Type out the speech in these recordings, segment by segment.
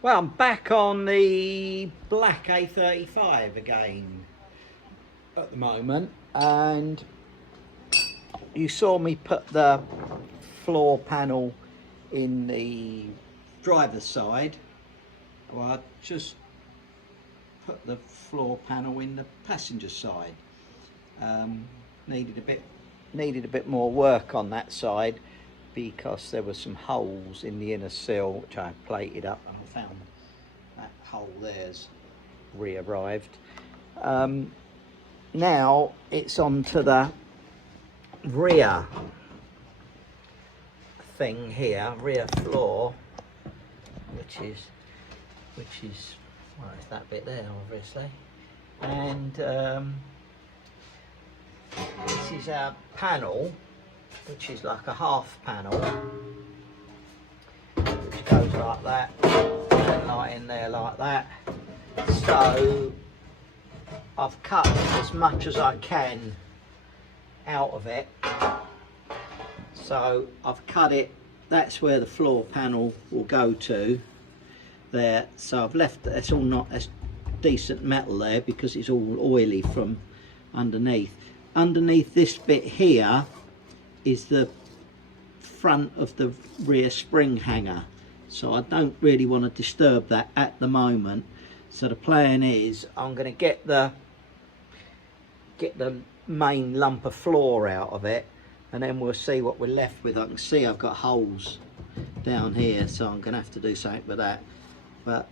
Well, I'm back on the black A35 again at the moment, and you saw me put the floor panel in the driver's side. Well, I just put the floor panel in the passenger side. Needed a bit more work on that side because there were some holes in the inner sill which I plated up, and I found that hole there's re-arrived. Now it's on to the rear thing here, rear floor, which is well, it's that bit there obviously, and this is our panel, which is like a half panel, which goes like that, and like in there like that. So I've cut as much as I can out of it. So I've cut it, that's where the floor panel will go to there. So I've left, it's all not as decent metal there because it's all oily from underneath. Underneath this bit here is the front of the rear spring hanger, so I don't really want to disturb that at the moment. So the plan is I'm going to get the main lump of floor out of it, and then we'll see what we're left with. I can see I've got holes down here, so I'm going to have to do something with that. But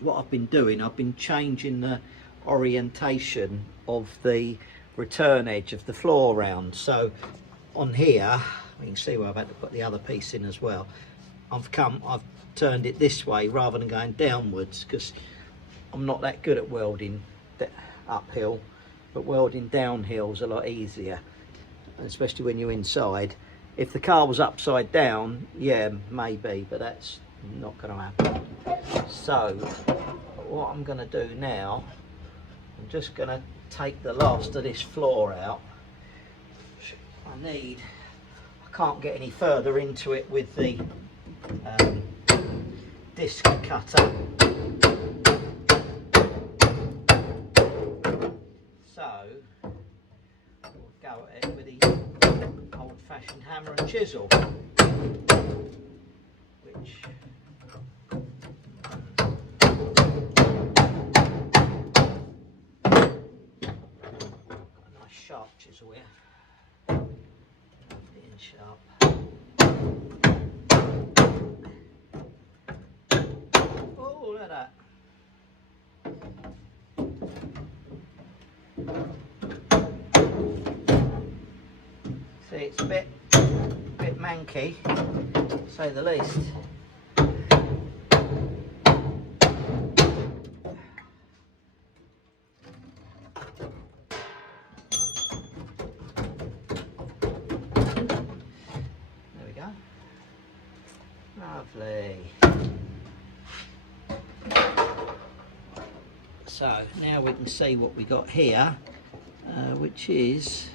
what I've been doing, I've been changing the orientation of the return edge of the floor round. So on here you can see where I've had to put the other piece in as well. I've turned it this way rather than going downwards, because I'm not that good at welding uphill, but welding downhill is a lot easier, especially when you're inside. If the car was upside down, yeah, maybe, but that's not going to happen. So what I'm going to do now, I'm just going to take the last of this floor out. I can't get any further into it with the disc cutter. So we'll go at it with the old-fashioned hammer and chisel, which sharp chisel here, being sharp. Oh, look at that. See, it's a bit manky, to say the least. Lovely. So now we can see what we got here, which is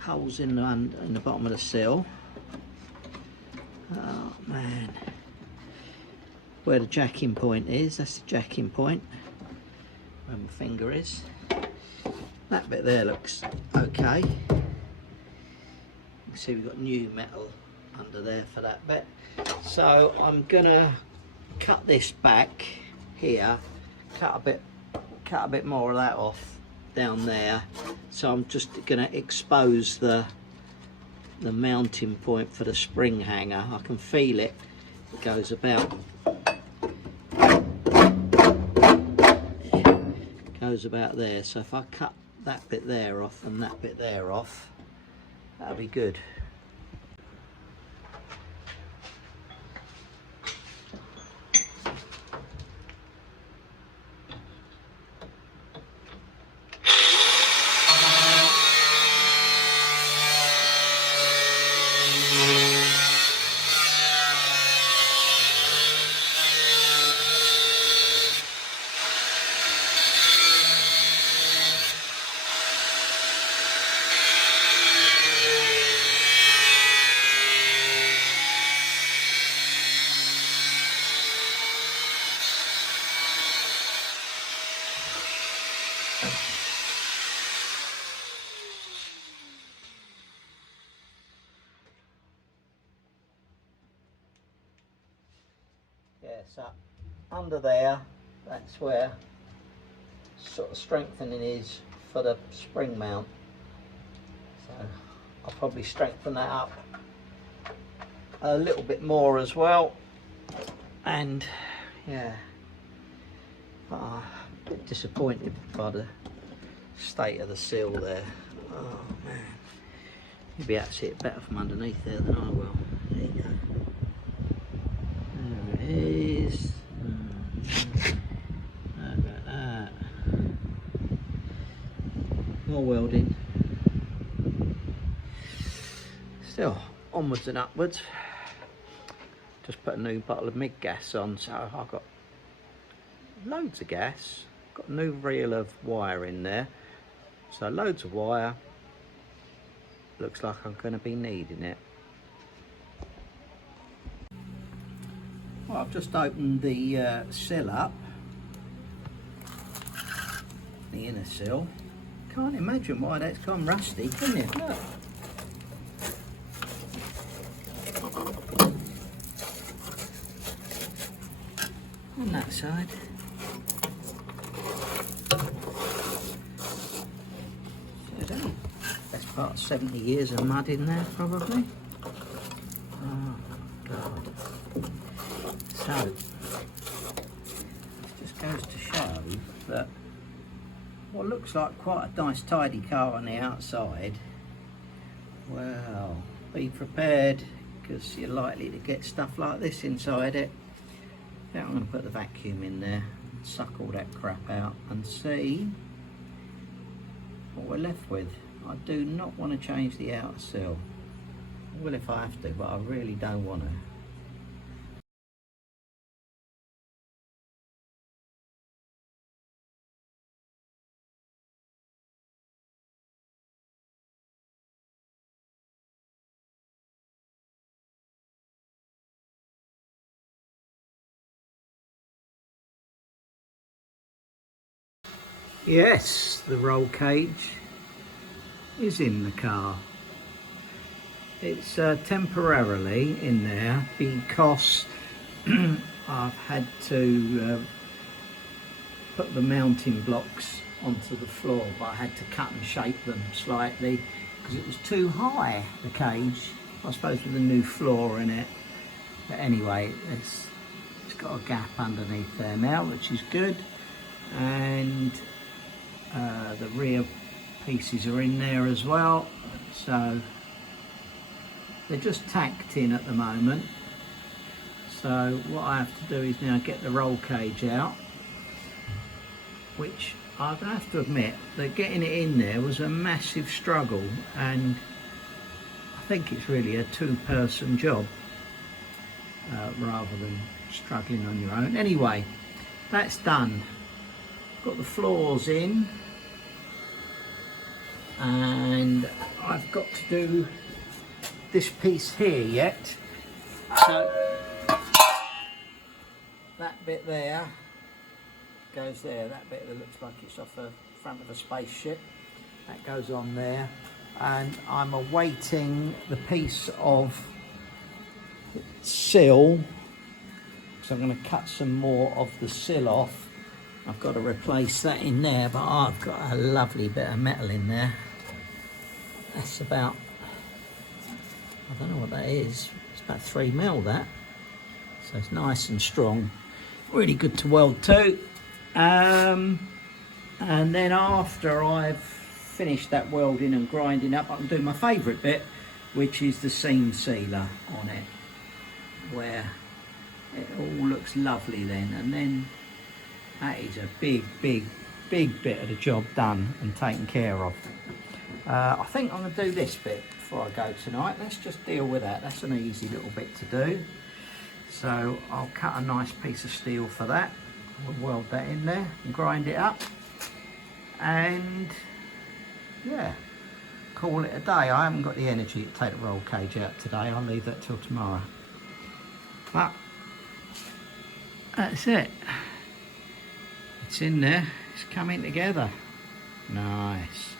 holes in the bottom of the sill. Oh man, where the jacking point is, that's the jacking point, where my finger is. That bit there looks okay. You can see we've got new metal under there for that bit. So I'm gonna cut this back here, cut a bit more of that off down there. So I'm just gonna expose the mounting point for the spring hanger. I can feel it. It goes about there. So if I cut that bit there off and that bit there off, that'll be good. so under there, that's where sort of strengthening is for the spring mount. So I'll probably strengthen that up a little bit more as well. And yeah, a bit disappointed by the state of the sill there. Oh man, you'll be able to see it better from underneath there than I will. There you go. There it is. Look at that. More welding. Still onwards and upwards. Just put a new bottle of mid gas on, so I've got loads of gas. Got a new reel of wire in there, so loads of wire. Looks like I'm going to be needing it. Well, I've just opened the sill up, the inner sill. Can't imagine why that's gone rusty, can you? Look. On that side. So that's part of 70 years of mud in there, probably. Oh God. So this just goes to show that what looks like quite a nice tidy car on the outside, well, be prepared, because you're likely to get stuff like this inside it. Now I'm going to put the vacuum in there, suck all that crap out and see what we're left with. I do not want to change the outer sill. I will if I have to, but I really don't want to. Yes, the roll cage is in the car. It's temporarily in there because I've had to put the mounting blocks onto the floor, but I had to cut and shape them slightly because it was too high, the cage, I suppose, with a new floor in it. But anyway, it's got a gap underneath there now, which is good. And the rear pieces are in there as well, so they're just tacked in at the moment. So what I have to do is now get the roll cage out, which I have to admit that getting it in there was a massive struggle, and I think it's really a two-person job rather than struggling on your own. Anyway, that's done. Got the floors in, and I've got to do this piece here yet. So that bit there goes there, that bit that looks like it's off the front of a spaceship, that goes on there, and I'm awaiting the piece of sill, so I'm going to cut some more of the sill off. I've got to replace that in there, but I've got a lovely bit of metal in there. That's about, I don't know what that is, it's about 3 mil that. So it's nice and strong, really good to weld to. And then after I've finished that welding and grinding up, I can do my favourite bit, which is the seam sealer on it, where it all looks lovely then. And then that is a big bit of the job done and taken care of. I think I'm going to do this bit before I go tonight. Let's just deal with that. That's an easy little bit to do. So I'll cut a nice piece of steel for that. We'll weld that in there and grind it up. And yeah, call it a day. I haven't got the energy to take the roll cage out today. I'll leave that till tomorrow. But that's it. It's in there, it's coming together. Nice.